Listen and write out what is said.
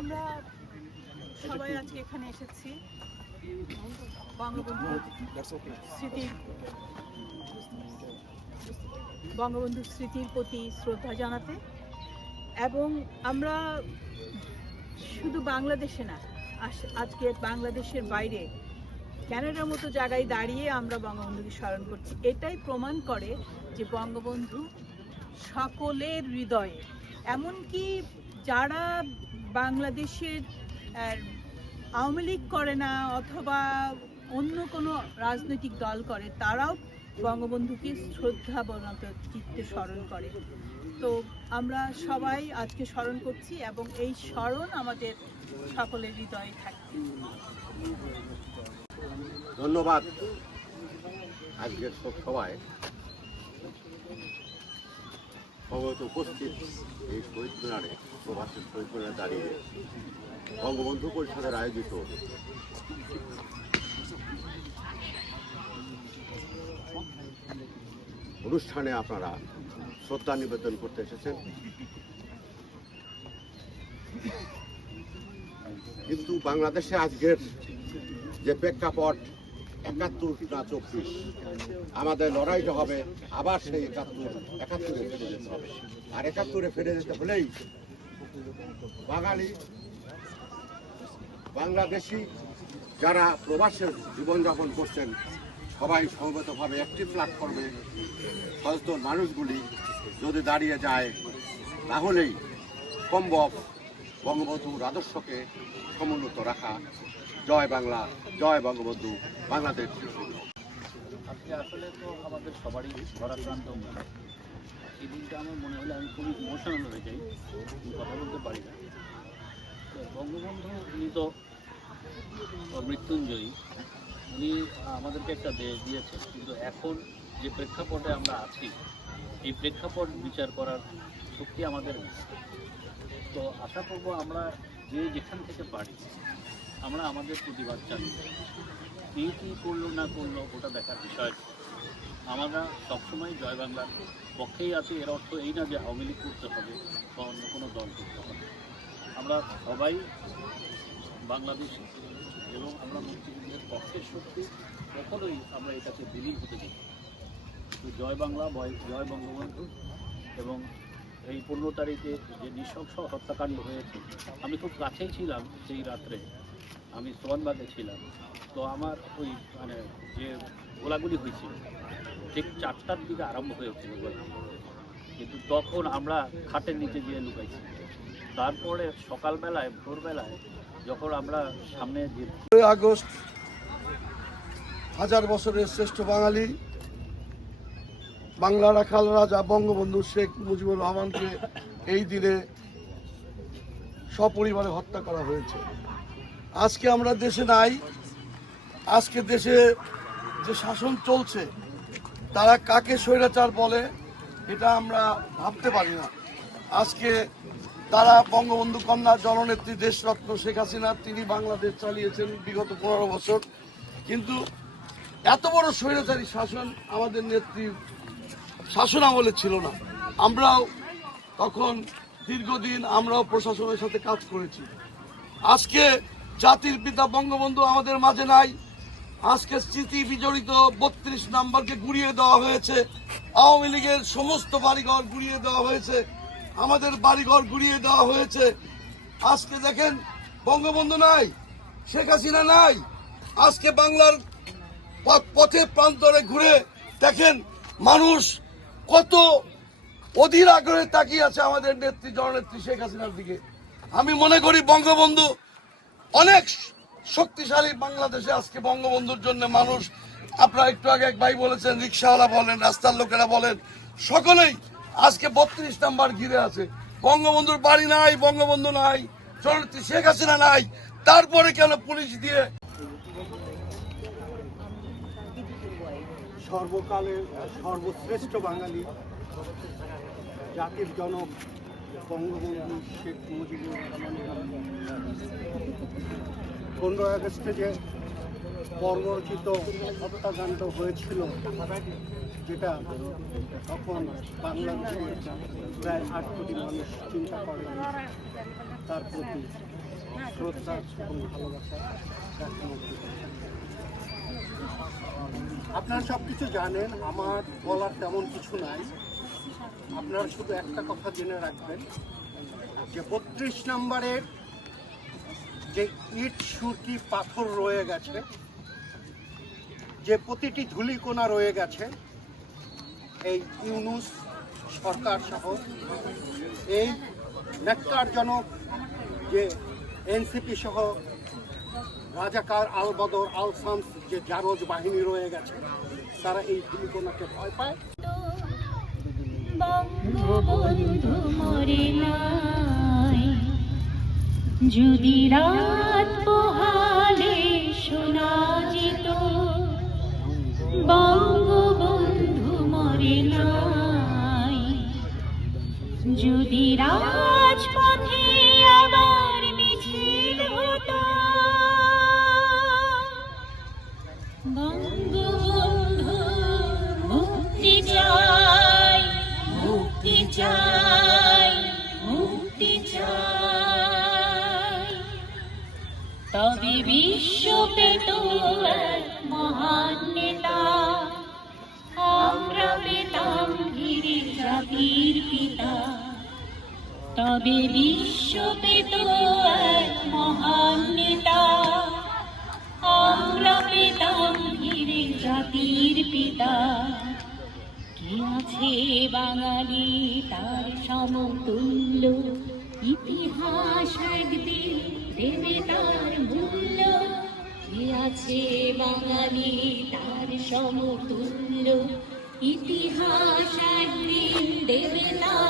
আমরা সবাই আজকে এখানে এসেছি। বঙ্গবন্ধু স্মৃতি বঙ্গবন্ধু স্মৃতির প্রতি শ্রদ্ধা জানাতে এবং আমরা শুধু বাংলাদেশে না আজকে বাংলাদেশের বাইরে, ক্যানাডার মতো জায়গায় দাঁড়িয়ে আমরা বঙ্গবন্ধুকে স্মরণ করছি। এটাই প্রমাণ করে যে বঙ্গবন্ধু সকলের হৃদয়ে, এমনকি যারা বাংলাদেশের আওয়ামী লীগ করে না অথবা অন্য কোনো রাজনৈতিক দল করে, তারাও বঙ্গবন্ধুকে শ্রদ্ধা বনত চিত্তে স্মরণ করে। তো আমরা সবাই আজকে স্মরণ করছি এবং এই স্মরণ আমাদের সকলের হৃদয়ে থাকবে। ধন্যবাদ। আজকের সব সবাই সমবেত উপস্থিত এই শহীদ মিনারে প্রবাসের শহীদ মিনারে দাঁড়িয়ে বঙ্গবন্ধু পরিষদের আয়োজিত অনুষ্ঠানে আপনারা শ্রদ্ধা নিবেদন করতে এসেছেন। কিন্তু বাংলাদেশে আজকের যে প্রেক্ষাপট একাত্তর না চব্বিশ। আমাদের লড়াইটা হবে আবার সেই একাত্তর, একাত্তরে ফিরে যেতে হবে। আর একাত্তরে ফিরে যেতে হলেই বাঙালি, বাংলাদেশি যারা প্রবাসের জীবনযাপন করছেন, সবাই সমবেতভাবে একটি প্ল্যাটফর্মে সচেতন মানুষগুলি যদি দাঁড়িয়ে যায়, তাহলেই সম্ভব বঙ্গবন্ধুর আদর্শকে সমুন্নত রাখা জয় বাংলা, জয় বঙ্গবন্ধু বাংলাদেশ আজকে আসলে তো আমাদের সবারই ধরাক্রান্ত মনে। এই দিনটা আমার মনে হলে আমি খুবই ইমোশনাল হয়ে যাই কথা বলতে পারি না। বঙ্গবন্ধু, উনি তো মৃত্যুঞ্জয়ী। উনি আমাদেরকে একটা দেশ দিয়েছেন, কিন্তু এখন যে প্রেক্ষাপটে আমরা আছি, এই প্রেক্ষাপট বিচার করার শক্তি আমাদের তো আশা করব আমরা যে যেখান থেকে পারি আমরা আমাদের প্রতিবাদ চালিয়ে। কে কী করল না করল ওটা দেখার বিষয় আমরা সবসময় জয় বাংলার পক্ষেই আছি এর অর্থ এই না যে আওয়ামী লীগ করতে হবে বা অন্য কোনো দল করতে হবে আমরা সবাই বাংলাদেশি এবং আমরা মুক্তিযুদ্ধের পক্ষের শক্তি, কখনোই আমরা এটাকে বিলীন হতে দিই। তো জয় বাংলা জয় বঙ্গবন্ধু এবং এই পনেরো তারিখে যে নৃশংস হত্যাকাণ্ড হয়েছে, আমি খুব কাছেই ছিলাম সেই রাত্রে আমি সোয়ানবাগে ছিলাম। তো আমার ওই মানে যে গোলাগুলি হয়েছিল, ঠিক চারটার দিকে আরম্ভ হয়ে হয়েছিল গোলাগুলি। কিন্তু তখন আমরা খাটের নিচে গিয়ে লুকাইছি। তারপরে সকালবেলায়, ভোরবেলায় যখন আমরা সামনে আগস্ট, হাজার বছরের শ্রেষ্ঠ বাঙালি, বাংলা রাখাল রাজা বঙ্গবন্ধু শেখ মুজিবুর রহমানকে এই দিনে সপরিবারে হত্যা করা হয়েছে। আজকে আমরা দেশে নাই। আজকে দেশে যে শাসন চলছে, তারা কাকে স্বৈরাচার বলে, এটা আমরা ভাবতে পারি না। আজকে তারা বঙ্গবন্ধু কন্যা জননেত্রী দেশরত্ন শেখ হাসিনা, তিনি বাংলাদেশ চালিয়েছেন বিগত পনেরো বছর। কিন্তু এত বড় স্বৈরাচারী শাসন আমাদের নেত্রী শাসন আমলে ছিল না। আমরাও তখন দীর্ঘদিন আমরাও প্রশাসনের সাথে কাজ করেছি। আজকে জাতির পিতা বঙ্গবন্ধু আমাদের মাঝে নাই। আজকে স্মৃতি বিজড়িত বত্রিশ নাম্বারকে গুড়িয়ে দেওয়া হয়েছে। আওয়ামী লীগের সমস্ত বাড়িঘর গুড়িয়ে দেওয়া হয়েছে। আমাদের বাড়িঘর গুড়িয়ে দেওয়া হয়েছে। আজকে দেখেন, বঙ্গবন্ধু নাই, শেখ হাসিনা নাই। আজকে বাংলার পথ- প্রান্তরে ঘুরে দেখেন, মানুষ কত অধীর আগ্রহে তাকিয়ে আছে আমাদের নেত্রী, জননেত্রী শেখ হাসিনার দিকে। আমি মনে করি বঙ্গবন্ধু অনেক শক্তিশালী বাংলাদেশে আজকে বঙ্গবন্ধুর জন্য মানুষ, আপনারা একটু আগে এক ভাই বলেছেন, রিক্সাওয়ালা বলেন, রাস্তার লোকেরা বলেন, সকলেই আজকে বত্রিশ নাম্বার ঘিরে আছে। বঙ্গবন্ধুর বাড়ি নাই, বঙ্গবন্ধু নাই জননেত্রী শেখ হাসিনা নাই, তারপরে কেন পুলিশ দিয়ে সর্বকালের সর্বশ্রেষ্ঠ বাঙালি, জাতির জনক বঙ্গবন্ধু শেখ মুজিবুর রহমানের পনেরো আগস্টে যে বর্বরচিত হত্যাকাণ্ড হয়েছিল, যেটা তখন বাংলাদেশের প্রায় আট কোটি মানুষ চিন্তা করে। তার প্রতি শ্রদ্ধা এবং ভালোবাসা আপনারা সব কিছু জানেন, আমার বলার তেমন কিছু নাই। আপনারা শুধু একটা কথা জেনে রাখবেন, যে বত্রিশ নম্বরের যে ইট, সুরকি, পাথর রয়ে গেছে, যে প্রতিটি ধুলিকোনা রয়ে গেছে, এই ইউনুস সরকার সহ, এই ন্যাক্কারজনক যে এনসিপি সহ রাজাকার আল বদর, আল যে জারজ বাহিনী রয়ে গেছে, তারা এই ধুলিকোনাকে ভয় পায়। বঙ্গবন্ধু মরে নাই। যদি রাত পোহালে শোনা যেত বঙ্গবন্ধু মরে নাই। যদি রাজপথে তবে বিশ্ব পেত এক মহান নেতা। আমরা পেতাম ধীরে জাতির পিতা। তবে বিশ্ব পেত এক মহান নেতা। আমরা পেতাম ধীরে পিতা। কে আছে বাঙালি তার সমতুল্য? ইতিহাস একদিন দেবে তার মূল্য। কে আছে বাঙালি তার সমতুল্য? ইতিহাস একদিন দেবে তার